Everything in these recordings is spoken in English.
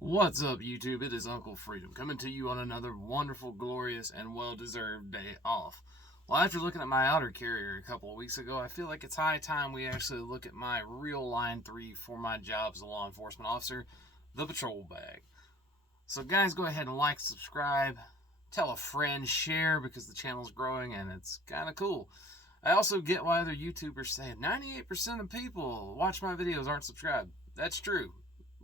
What's up, YouTube? It is Uncle Freedom coming to you on another wonderful, glorious, and well-deserved day off. Well, after looking at my outer carrier a couple of weeks ago, I feel like it's high time we actually look at my real line 3 for my job as a law enforcement officer, the patrol bag. So guys, go ahead and like, subscribe, tell a friend, share, because the channel's growing and it's kind of cool. I also get why other YouTubers say 98% of people watch my videos aren't subscribed. That's true.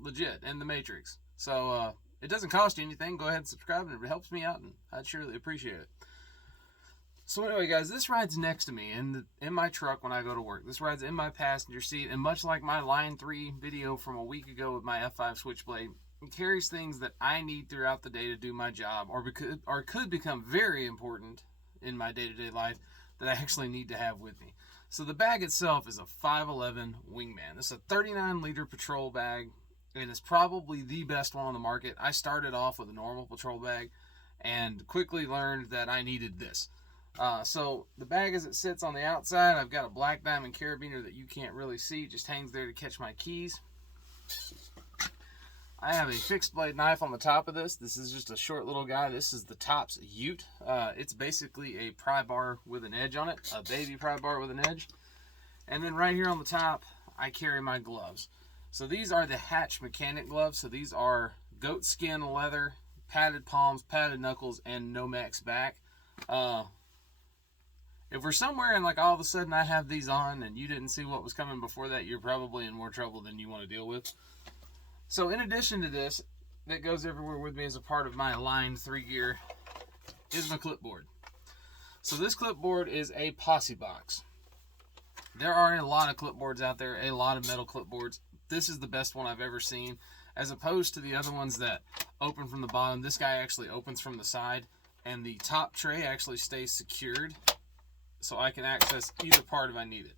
Legit. In the Matrix. So, it doesn't cost you anything. Go ahead and subscribe, and it helps me out, and I'd surely appreciate it. So anyway, guys, this ride's next to me in my truck when I go to work. This ride's in my passenger seat, and much like my Line 3 video from a week ago with my F5 Switchblade, it carries things that I need throughout the day to do my job, or could become very important in my day-to-day life that I actually need to have with me. So the bag itself is a 511 Wingman. It's a 39-liter patrol bag, and it's probably the best one on the market. I started off with a normal patrol bag and quickly learned that I needed this. So the bag as it sits on the outside, I've got a black diamond carabiner that you can't really see. It just hangs there to catch my keys. I have a fixed blade knife on the top of this. This is just a short little guy. This is the Tops Ute. It's basically a pry bar with an edge on it, a baby pry bar with an edge. And then right here on the top, I carry my gloves. So these are the Hatch mechanic gloves. So these are goat skin leather, padded palms, padded knuckles, and Nomex back. If we're somewhere and like all of a sudden I have these on and you didn't see what was coming before that, you're probably in more trouble than you want to deal with. So in addition to this, that goes everywhere with me as a part of my Line 3 gear, is my clipboard. So this clipboard is a posse box. There are a lot of clipboards out there, a lot of metal clipboards. This is the best one I've ever seen, as opposed to the other ones that open from the bottom. This guy actually opens from the side, and the top tray actually stays secured, so I can access either part if I need it.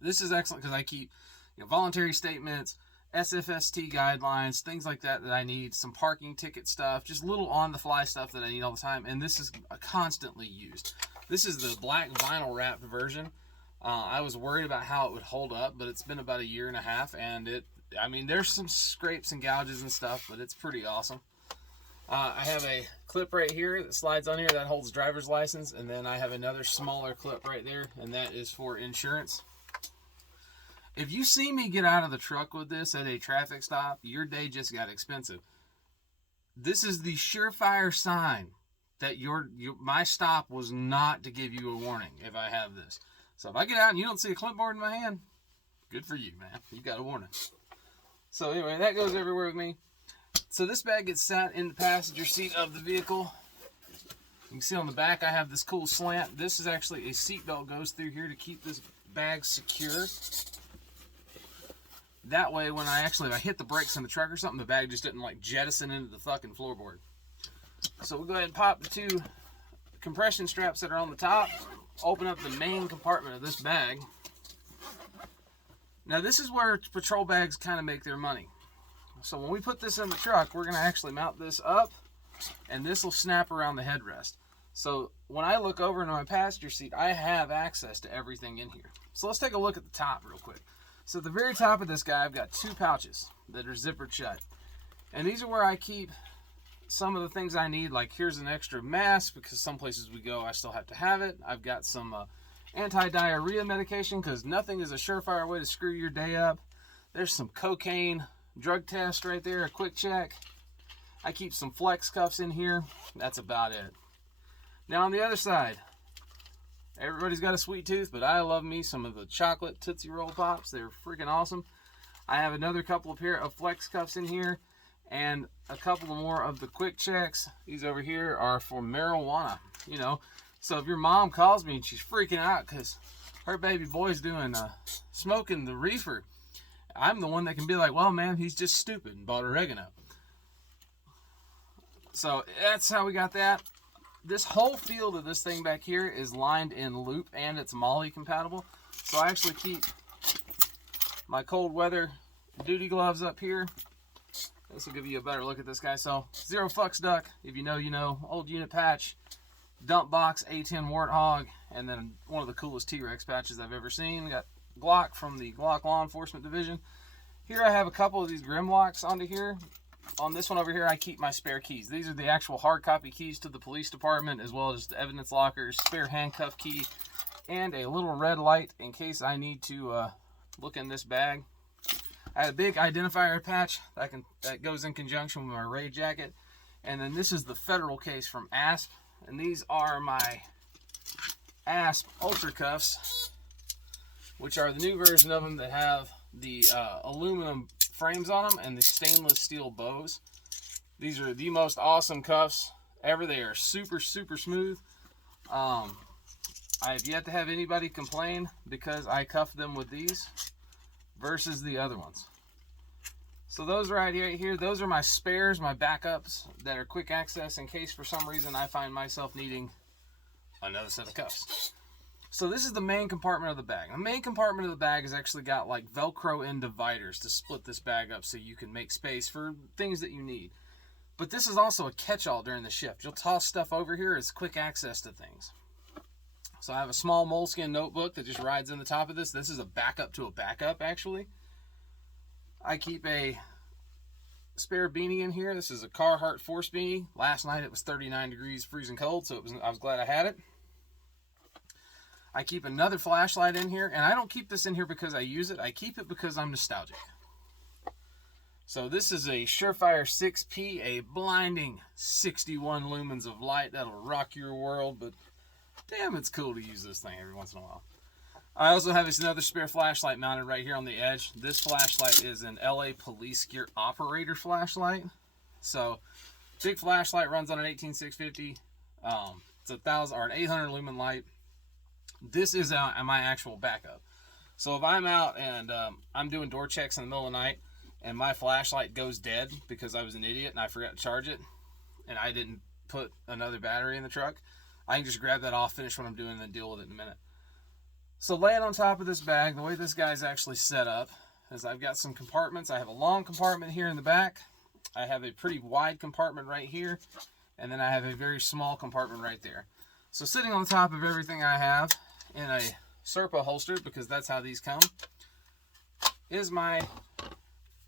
This is excellent because I keep, voluntary statements, SFST guidelines, things like that I need, some parking ticket stuff, just little on-the-fly stuff that I need all the time, and this is constantly used. This is the black vinyl wrapped version. I was worried about how it would hold up, but it's been about a year and a half, and there's some scrapes and gouges and stuff, but it's pretty awesome. I have a clip right here that slides on here that holds driver's license, and then I have another smaller clip right there, and that is for insurance. If you see me get out of the truck with this at a traffic stop, your day just got expensive. This is the surefire sign that my stop was not to give you a warning if I have this. So if I get out and you don't see a clipboard in my hand, good for you, man. You got a warning. So anyway, that goes everywhere with me. So this bag gets sat in the passenger seat of the vehicle. You can see on the back I have this cool slant. This is actually a seatbelt goes through here to keep this bag secure. That way when if I hit the brakes in the truck or something, the bag just didn't like jettison into the fucking floorboard. So we'll go ahead and pop the two compression straps that are on the top. Open up the main compartment of this bag. Now this is where patrol bags kind of make their money. So when we put this in the truck, we're going to actually mount this up, and this will snap around the headrest. So when I look over into my passenger seat, I have access to everything in here. So let's take a look at the top real quick. So at the very top of this guy, I've got two pouches that are zippered shut. And these are where I keep some of the things I need, like here's an extra mask because some places we go I still have to have it. I've got some anti-diarrhea medication because nothing is a surefire way to screw your day up. There's some cocaine drug test right there, a quick check. I keep some flex cuffs in here. That's about it. Now on the other side, everybody's got a sweet tooth, but I love me some of the chocolate Tootsie Roll Pops. They're freaking awesome. I have another couple of pair of flex cuffs in here, and a couple more of the quick checks. These over here are for marijuana, So if your mom calls me and she's freaking out because her baby boy's doing smoking the reefer, I'm the one that can be like, well, man, he's just stupid and bought oregano. So that's how we got that. This whole field of this thing back here is lined in loop, and it's MOLLE compatible. So I actually keep my cold weather duty gloves up here. This will give you a better look at this guy. So, Zero Fucks Duck, if you know, you know. Old unit patch, dump box, A10 Warthog, and then one of the coolest T-Rex patches I've ever seen. Got Glock from the Glock Law Enforcement Division. Here I have a couple of these Grimlocks onto here. on this one over here, I keep my spare keys. These are the actual hard copy keys to the police department, as well as the evidence lockers, spare handcuff key, and a little red light in case I need to look in this bag. I had a big identifier patch that goes in conjunction with my raid jacket. And then this is the federal case from ASP. And these are my ASP Ultra Cuffs, which are the new version of them that have the aluminum frames on them and the stainless steel bows. These are the most awesome cuffs ever. They are super, super smooth. I have yet to have anybody complain because I cuff them with these versus the other ones. So those right here, those are my spares, my backups that are quick access in case for some reason I find myself needing another set of cuffs. So this is the main compartment of the bag. The main compartment of the bag has actually got like Velcro in dividers to split this bag up so you can make space for things that you need. But this is also a catch-all during the shift. You'll toss stuff over here as quick access to things. So I have a small moleskin notebook that just rides in the top of this. This is a backup to a backup, actually. I keep a spare beanie in here. This is a Carhartt Force beanie. Last night it was 39 degrees, freezing cold, so I was glad I had it. I keep another flashlight in here, and I don't keep this in here because I use it. I keep it because I'm nostalgic. So this is a Surefire 6P, a blinding 61 lumens of light that'll rock your world, but damn, it's cool to use this thing every once in a while. I also have another spare flashlight mounted right here on the edge. This flashlight is an LA Police Gear operator flashlight. So, big flashlight, runs on an 18650. It's 1,000 or an 800 lumen light. This is my actual backup. So if I'm out and I'm doing door checks in the middle of the night and my flashlight goes dead because I was an idiot and I forgot to charge it and I didn't put another battery in the truck, I can just grab that off, finish what I'm doing, and then deal with it in a minute. So laying on top of this bag, the way this guy's actually set up is I've got some compartments. I have a long compartment here in the back. I have a pretty wide compartment right here. And then I have a very small compartment right there. So sitting on top of everything I have in a Serpa holster, because that's how these come, is my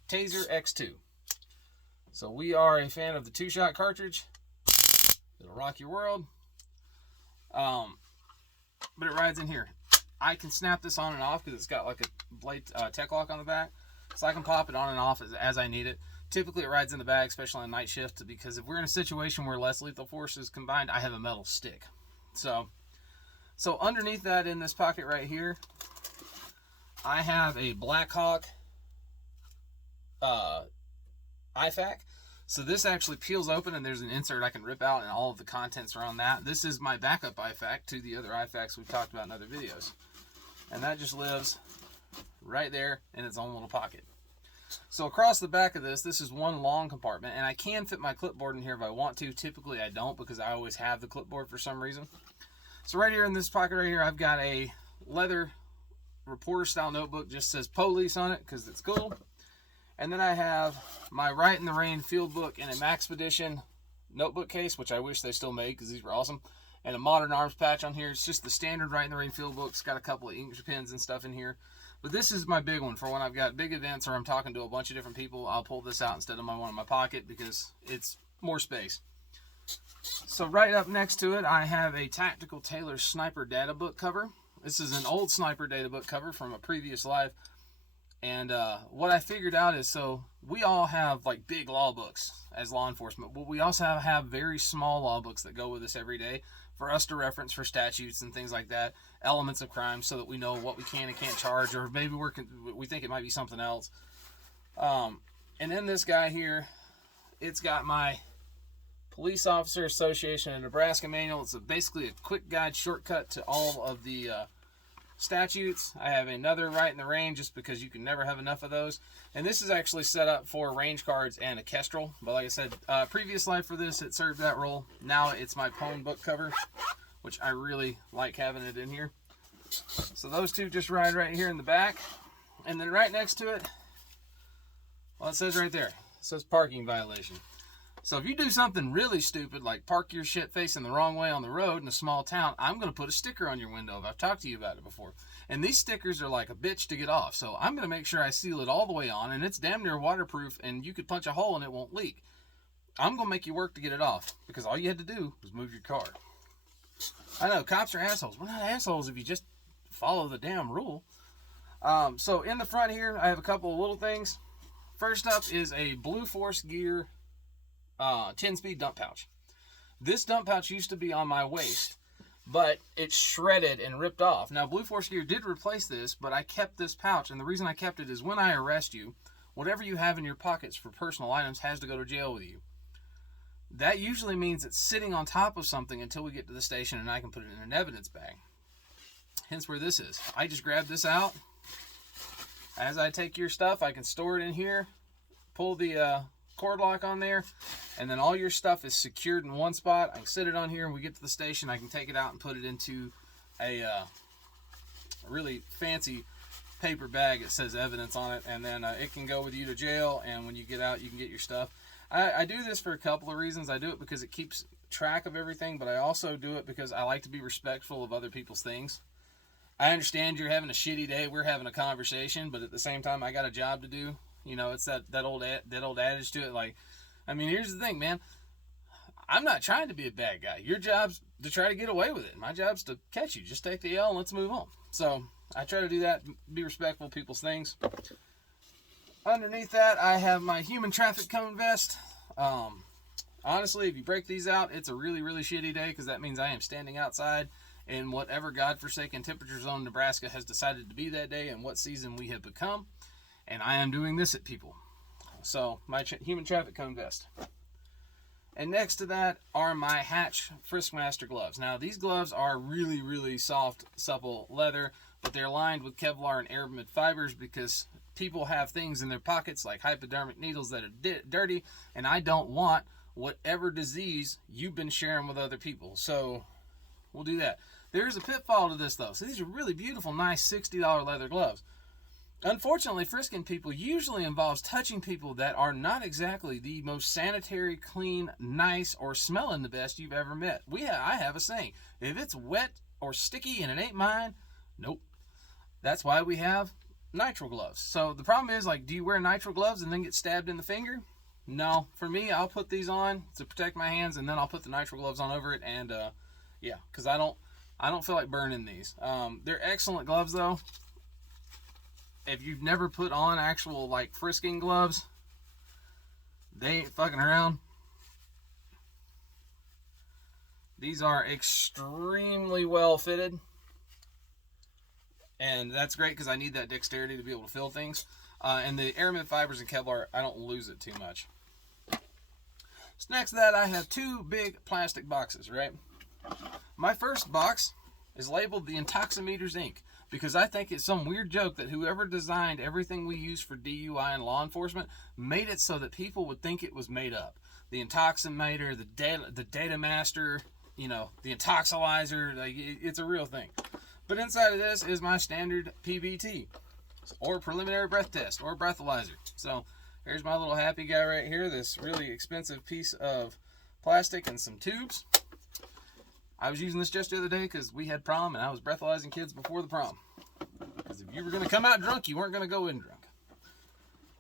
Taser X2. So we are a fan of the 2-shot cartridge. It'll rock your world. But it rides in here. I can snap this on and off because it's got like a blade tech lock on the back. So I can pop it on and off as I need it. Typically it rides in the bag, especially on night shift, because if we're in a situation where less lethal force is combined, I have a metal stick. So underneath that in this pocket right here, I have a Blackhawk IFAK. So this actually peels open and there's an insert I can rip out and all of the contents are on that. This is my backup IFAK to the other IFAKs we've talked about in other videos. And that just lives right there in its own little pocket. So across the back of this is one long compartment, and I can fit my clipboard in here if I want to. Typically I don't because I always have the clipboard for some reason. So right here in this pocket right here, I've got a leather reporter style notebook, just says police on it because it's cool. And then I have my Right in the Rain field book in a Maxpedition notebook case, which I wish they still made because these were awesome. And a Modern Arms patch on here. It's just the standard Right in the Rain field book. It's got a couple of ink pens and stuff in here. But this is my big one for when I've got big events or I'm talking to a bunch of different people. I'll pull this out instead of my one in my pocket because it's more space. So right up next to it, I have a Tactical Tailor Sniper Data Book cover. This is an old Sniper Data Book cover from a previous life. And what I figured out is, so we all have like big law books as law enforcement, but we also have very small law books that go with us every day for us to reference for statutes and things like that, elements of crime, so that we know what we can and can't charge, or maybe we think it might be something else. And then this guy here, it's got my Police Officer Association of Nebraska manual. It's basically a quick guide shortcut to all of the statutes. I have another Right in the Rain just because you can never have enough of those. And this is actually set up for range cards and a Kestrel. But like I said, previous life for this, it served that role. Now it's my Pwn book cover, which I really like having it in here. So those two just ride right here in the back. And then right next to it, well, it says right there, it says parking violation. So if you do something really stupid, like park your shit facing the wrong way on the road in a small town, I'm going to put a sticker on your window if I've talked to you about it before. And these stickers are like a bitch to get off. So I'm going to make sure I seal it all the way on, and it's damn near waterproof, and you could punch a hole and it won't leak. I'm going to make you work to get it off, because all you had to do was move your car. I know, cops are assholes. We're not assholes if you just follow the damn rule. So in the front here, I have a couple of little things. First up is a Blue Force Gear 10-speed dump pouch. This dump pouch used to be on my waist, but it's shredded and ripped off. Now, Blue Force Gear did replace this, but I kept this pouch, and the reason I kept it is when I arrest you, whatever you have in your pockets for personal items has to go to jail with you. That usually means it's sitting on top of something until we get to the station and I can put it in an evidence bag. Hence where this is. I just grab this out. As I take your stuff, I can store it in here, pull the cord lock on there, and then all your stuff is secured in one spot. I can sit it on here, and we get to the station, I can take it out and put it into a really fancy paper bag that says evidence on it, and then it can go with you to jail, and when you get out, you can get your stuff. I do this for a couple of reasons. I do it because it keeps track of everything, but I also do it because I like to be respectful of other people's things. I understand you're having a shitty day, we're having a conversation, but at the same time, I got a job to do. You know, it's that old adage to it. Like, I mean, here's the thing, man. I'm not trying to be a bad guy. Your job's to try to get away with it. My job's to catch you. Just take the L and let's move on. So I try to do that, be respectful of people's things. Underneath that, I have my human traffic cone vest. Honestly, if you break these out, it's a really, really shitty day, because that means I am standing outside in whatever godforsaken temperature zone Nebraska has decided to be that day and what season we have become. And I am doing this at people. So, my human traffic cone vest. And next to that are my Hatch Frisk Master gloves. Now, these gloves are really, really soft, supple leather, but they're lined with Kevlar and aramid fibers because people have things in their pockets like hypodermic needles that are dirty, and I don't want whatever disease you've been sharing with other people. So, we'll do that. There's a pitfall to this, though. So, these are really beautiful, nice $60 leather gloves. Unfortunately, frisking people usually involves touching people that are not exactly the most sanitary, clean, nice, or smelling the best you've ever met. I have a saying, if it's wet or sticky and it ain't mine, nope. That's why we have nitrile gloves. So the problem is, like, do you wear nitrile gloves and then get stabbed in the finger? No. For me, I'll put these on to protect my hands, and then I'll put the nitrile gloves on over it, and yeah, because I don't feel like burning these. They're excellent gloves, though. If you've never put on actual, like, frisking gloves, they ain't fucking around. These are extremely well fitted. And that's great because I need that dexterity to be able to fill things. And the aramid fibers and Kevlar, I don't lose it too much. So next to that, I have two big plastic boxes, right? My first box is labeled the Intoximeters Inc., because I think it's some weird joke that whoever designed everything we use for DUI and law enforcement made it so that people would think it was made up. The Intoximeter, the Data Master, you know, the Intoxilizer, like, it's a real thing. But inside of this is my standard PBT, or preliminary breath test, or breathalyzer. So here's my little happy guy right here, this really expensive piece of plastic and some tubes. I was using this just the other day because we had prom and I was breathalyzing kids before the prom. Because if you were going to come out drunk, you weren't going to go in drunk.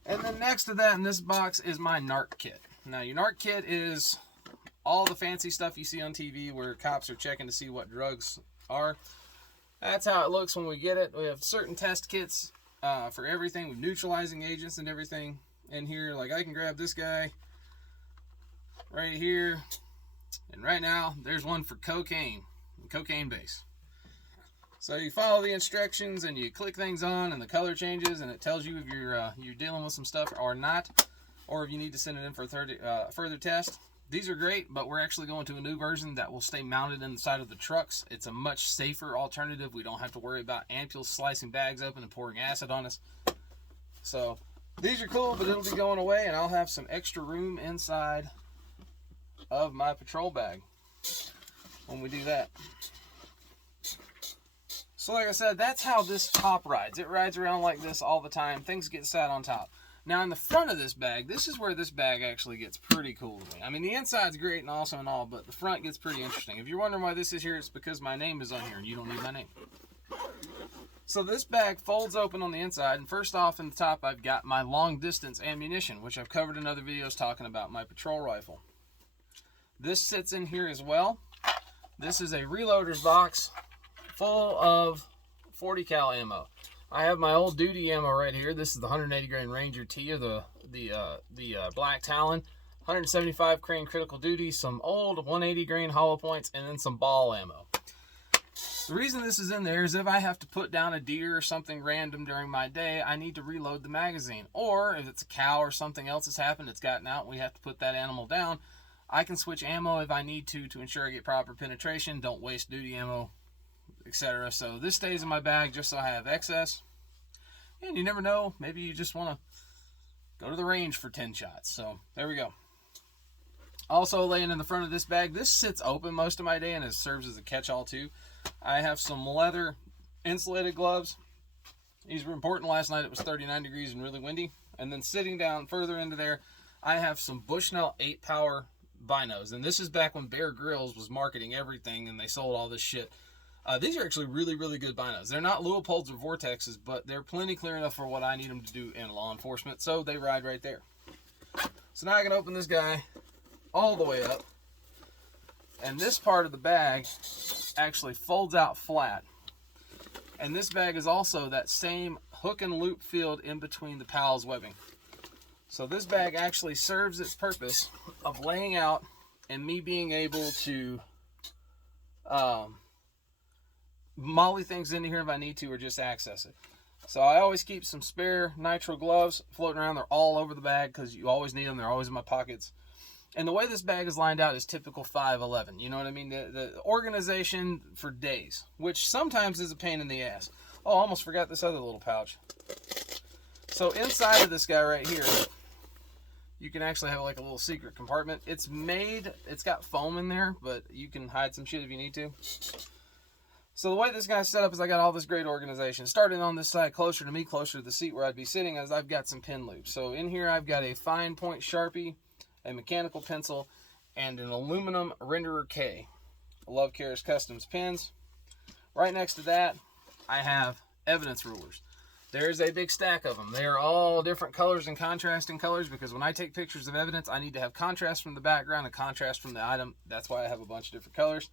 And then next to that in this box is my NARC Kit. Now, your NARC Kit is all the fancy stuff you see on TV where cops are checking to see what drugs are. That's how it looks when we get it. We have certain test kits for everything with neutralizing agents and everything in here. Like, I can grab this guy right here. And right now, there's one for cocaine base. So you follow the instructions and you click things on and the color changes and it tells you if you're dealing with some stuff or not, or if you need to send it in for a further test. These are great, but we're actually going to a new version that will stay mounted in the side of the trucks. It's a much safer alternative. We don't have to worry about ampules slicing bags open and pouring acid on us. So these are cool, but it'll be going away and I'll have some extra room inside of my patrol bag when we do that. So like I said, that's how this top rides. It rides around like this all the time. Things get sat on top. Now in the front of this bag, this is where this bag actually gets pretty cool to me. I mean, the inside's great and awesome and all, but the front gets pretty interesting. If you're wondering why this is here, it's because my name is on here and you don't need my name. So this bag folds open on the inside, and first off in the top I've got my long distance ammunition, which I've covered in other videos talking about my patrol rifle. This sits in here as well. This is a reloader's box full of 40 cal ammo. I have my old duty ammo right here. This is the 180 grain Ranger T, or the Black Talon. 175 Crane critical duty, some old 180 grain hollow points, and then some ball ammo. The reason this is in there is if I have to put down a deer or something random during my day, I need to reload the magazine. Or if it's a cow or something else has happened, it's gotten out, and we have to put that animal down, I can switch ammo if I need to ensure I get proper penetration, don't waste duty ammo, etc. So this stays in my bag just so I have excess. And you never know, maybe you just want to go to the range for 10 shots. So there we go. Also laying in the front of this bag, this sits open most of my day and it serves as a catch-all too. I have some leather insulated gloves. These were important last night. It was 39 degrees and really windy. And then sitting down further into there, I have some Bushnell 8 power binos. And this is back when Bear Grylls was marketing everything and they sold all this shit. These are actually really, really good binos. They're not Leopolds or Vortexes, but they're plenty clear enough for what I need them to do in law enforcement. So they ride right there. So now I can open this guy all the way up. And this part of the bag actually folds out flat. And this bag is also that same hook and loop field in between the PALS webbing. So this bag actually serves its purpose of laying out and me being able to molly things into here if I need to, or just access it. So I always keep some spare nitro gloves floating around. They're all over the bag because you always need them. They're always in my pockets. And the way this bag is lined out is typical 511. You know what I mean? The organization for days, which sometimes is a pain in the ass. Oh, I almost forgot this other little pouch. So inside of this guy right here, you can actually have like a little secret compartment. It's got foam in there, but you can hide some shit if you need to. So the way this guy's set up is I got all this great organization. Starting on this side closer to me, closer to the seat where I'd be sitting, as I've got some pin loops. So in here I've got a fine point Sharpie, a mechanical pencil, and an aluminum Renderer K. Love Karis Customs pins. Right next to that, I have evidence rulers. There's a big stack of them. They're all different colors and contrasting colors because when I take pictures of evidence, I need to have contrast from the background and contrast from the item. That's why I have a bunch of different colors.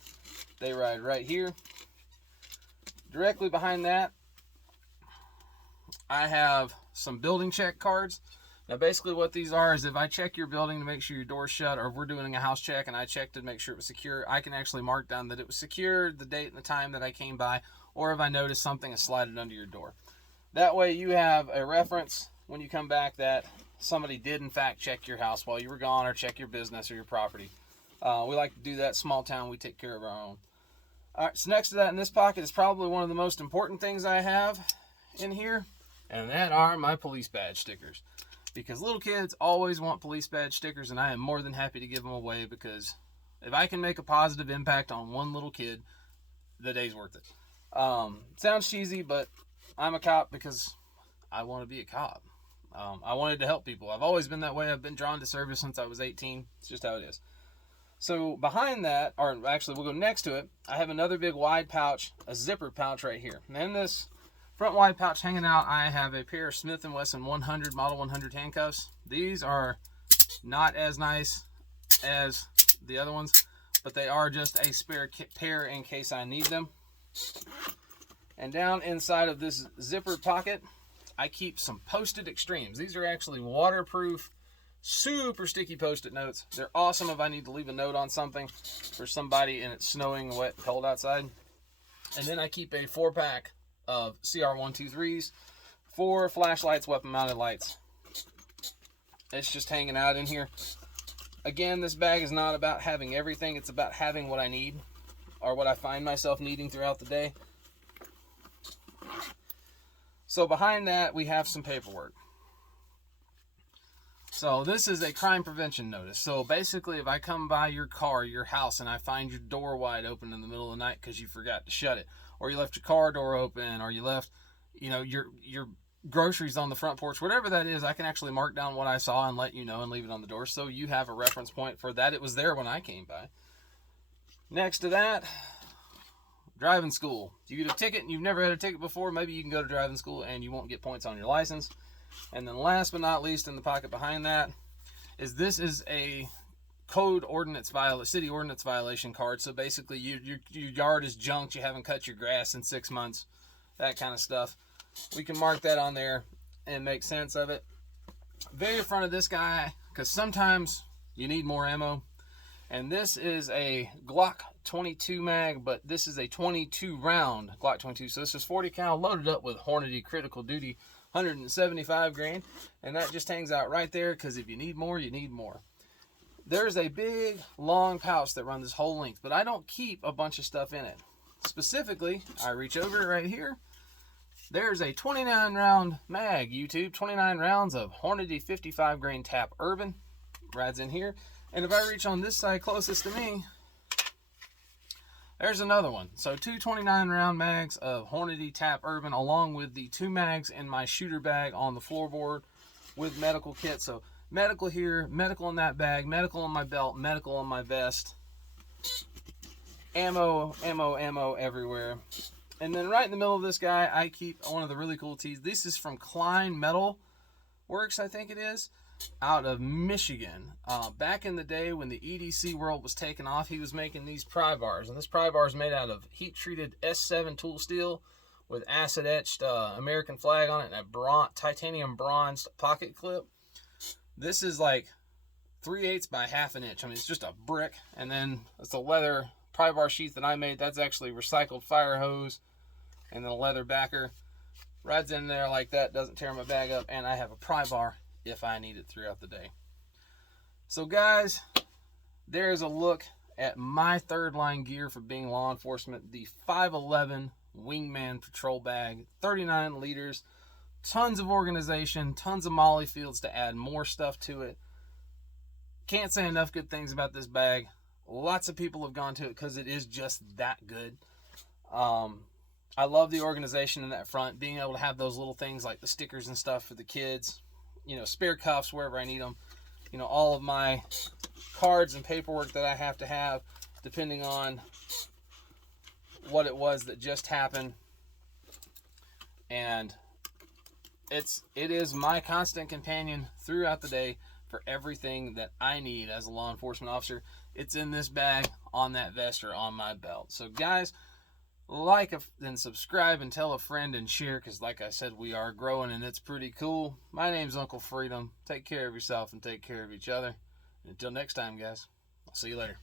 They ride right here. Directly behind that, I have some building check cards. Now basically what these are is if I check your building to make sure your door's shut, or if we're doing a house check and I checked to make sure it was secure, I can actually mark down that it was secure, the date and the time that I came by, or if I notice something is slided under your door. That way you have a reference when you come back that somebody did in fact check your house while you were gone, or check your business or your property. We like to do that. Small town, we take care of our own. Alright, so next to that in this pocket is probably one of the most important things I have in here, and that are my police badge stickers. Because little kids always want police badge stickers, and I am more than happy to give them away, because if I can make a positive impact on one little kid, the day's worth it. Sounds cheesy, but I'm a cop because I want to be a cop. I wanted to help people. I've always been that way. I've been drawn to service since I was 18. It's just how it is. So behind that, or actually we'll go next to it, I have another big wide pouch, a zipper pouch right here. And in this front wide pouch hanging out, I have a pair of Smith & Wesson 100 Model 100 handcuffs. These are not as nice as the other ones, but they are just a spare pair in case I need them. And down inside of this zipper pocket, I keep some Postit Extremes. These are actually waterproof, super sticky Post-it notes. They're awesome if I need to leave a note on something for somebody and it's snowing, wet, cold outside. And then I keep a 4-pack of CR123s, 4 flashlights, weapon mounted lights. It's just hanging out in here. Again, this bag is not about having everything. It's about having what I need, or what I find myself needing throughout the day. So behind that, we have some paperwork. So this is a crime prevention notice. So basically, if I come by your car, your house, and I find your door wide open in the middle of the night because you forgot to shut it, or you left your car door open, or you left, your groceries on the front porch, whatever that is, I can actually mark down what I saw and let you know and leave it on the door, so you have a reference point for that. It was there when I came by. Next to that, driving school. You get a ticket and you've never had a ticket before, maybe you can go to driving school and you won't get points on your license. And then last but not least, in the pocket behind that, this is a code ordinance city ordinance violation card. So basically your yard is junked, you haven't cut your grass in 6 months, that kind of stuff. We can mark that on there and make sense of it. Very front of this guy, because sometimes you need more ammo. And this is a Glock 22 mag, but this is a 22 round Glock 22. So this is 40 cal loaded up with Hornady critical duty 175 grain. And that just hangs out right there, because if you need more, you need more. There's a big, long pouch that runs this whole length, but I don't keep a bunch of stuff in it. Specifically, I reach over right here. There's a 29 round mag, YouTube. 29 rounds of Hornady 55 grain Tap Urban. Rides in here. And if I reach on this side closest to me, there's another one. So two 29 round mags of Hornady Tap Urban, along with the 2 mags in my shooter bag on the floorboard with medical kit. So medical here, medical in that bag, medical on my belt, medical on my vest. Ammo, ammo, ammo everywhere. And then right in the middle of this guy, I keep one of the really cool tees. This is from Klein Metal Works, I think it is, out of Michigan. Back in the day when the EDC world was taking off, he was making these pry bars. And this pry bar is made out of heat-treated S7 tool steel with acid-etched American flag on it and a titanium bronzed pocket clip. This is like 3/8 by ½ an inch. I mean, it's just a brick. And then it's a leather pry bar sheath that I made. That's actually recycled fire hose and then a leather backer. Rides in there like that, doesn't tear my bag up. And I have a pry bar if I need it throughout the day. So guys, there's a look at my third line gear for being law enforcement. The 511 Wingman patrol bag, 39 liters. Tons of organization, tons of molly fields to add more stuff to it. Can't say enough good things about this bag. Lots of people have gone to it because it is just that good. I love the organization in that front, being able to have those little things like the stickers and stuff for the kids, you know, spare cuffs wherever I need them, you know, all of my cards and paperwork that I have to have depending on what it was that just happened. And it is my constant companion throughout the day for everything that I need as a law enforcement officer. It's in this bag, on that vest, or on my belt. So guys, like and subscribe and tell a friend and share, because like I said, we are growing and it's pretty cool. My name's Uncle Freedom. Take care of yourself and take care of each other. And until next time, guys, I'll see you later.